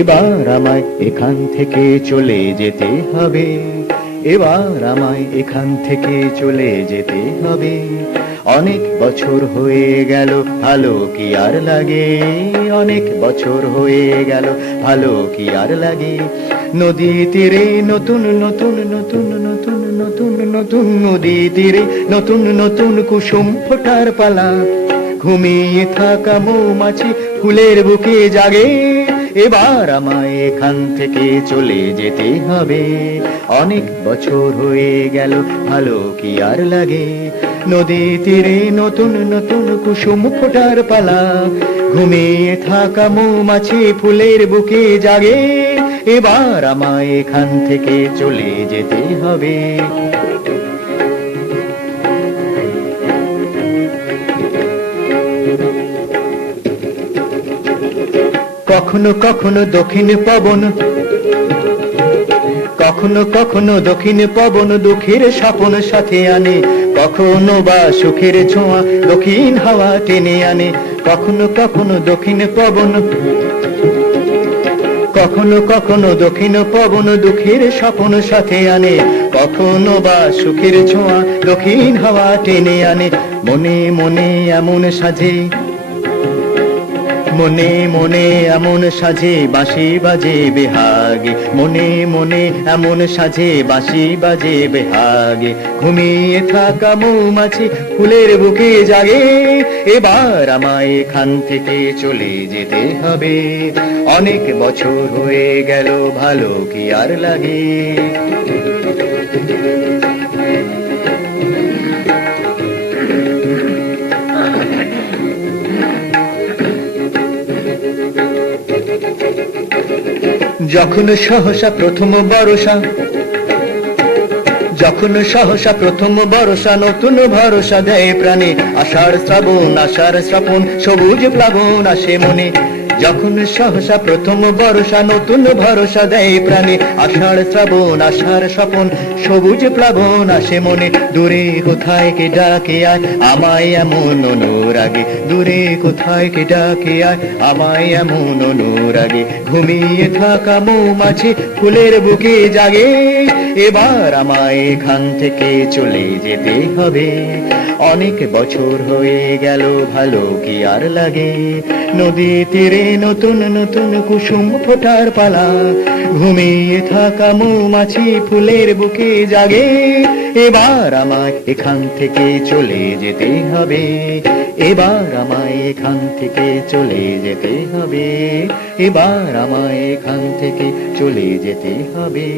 এবার আমায় এখান থেকে চলে যেতে হবে। এবার আমায় এখান থেকে চলে যেতে হবে। অনেক বছর হয়ে গেল, ভালো কি আর লাগে? অনেক বছর হয়ে গেল, ভালো কি আর লাগে? নদী তীরে নতুন নতুন নতুন নতুন নতুন নতুন নদী তীরে নতুন নতুন কুসুম ফোটার পালা। ঘুমিয়ে থাকা মৌমাছি ফুলের বুকে জাগে। এবার আমায় এখান থেকে চলে যেতে হবে। অনেক বছর হয়ে গেল, ভালো কি আর লাগে? নদী তীরে নতুন নতুন কুসুম ফোটার পালা। ঘুমিয়ে থাকা মৌমাছি ফুলের বুকে জাগে। এবার আমায় এখান থেকে চলে যেতে হবে। কখনো কখনো দক্ষিণ পবন। কখনো কখনো দক্ষিণ পবন দুঃখের স্বপন সাথে আনে। কখনো বা সুখের ছোঁয়া দক্ষিণ হাওয়া টেনে আনে। কখনো কখনো দক্ষিণ পবন। কখনো কখনো দক্ষিণ পবন দুঃখের স্বপন সাথে আনে। কখনো বা সুখের ছোঁয়া দক্ষিণ হাওয়া টেনে আনে। মনে মনে এমন সাজে মনে মনে এমন সাজে বাঁশি বাজে বেহাগে। মনে মনে এমন সাজে বাঁশি বাজে বেহাগে। ঘুমিয়ে থাকা মৌমাছি ফুলের বুকে জাগে। এবার আমায় এখান থেকে চলে যেতে হবে। অনেক বছর হয়ে গেল, ভালো কি আর লাগে? যখন সহসা প্রথম বরসা যখন সহসা প্রথম বরসা নতুন ভরসা দেয় প্রাণে। আষাঢ় শ্রাবণ আষাঢ় শ্রাবণ, সবুজ প্লাবন আসে মনে। যখন সহসা প্রথম বর্ষা নতুন ভরসা দেয় প্রাণে। আষাঢ় শ্রাবণ, আষাঢ় স্বপন, সবুজ প্লাবন আসে মনে। দূরে কোথায় কে ডাকে আয় আমায় এমন অনুরাগে। দূরে কোথায় কে ডাকে আয় আমায় এমন অনুরাগে। ঘুমিয়ে থাকা মৌমাছি, ফুলের বুকে জাগে। এবার আমায় এখান থেকে চলে যেতে হবে। অনেক বছর হয়ে গেল, ভালো কি আর লাগে? নদী তীরে নতুন নতুন কুসুম ফোটার পালা। ঘুমিয়ে থাকা মৌমাছি ফুলের বুকে জাগে। এবার আমায় এখান থেকে চলে যেতে হবে। এবার আমায় এখান থেকে চলে যেতে হবে। এবার আমায় এখান থেকে চলে যেতে হবে।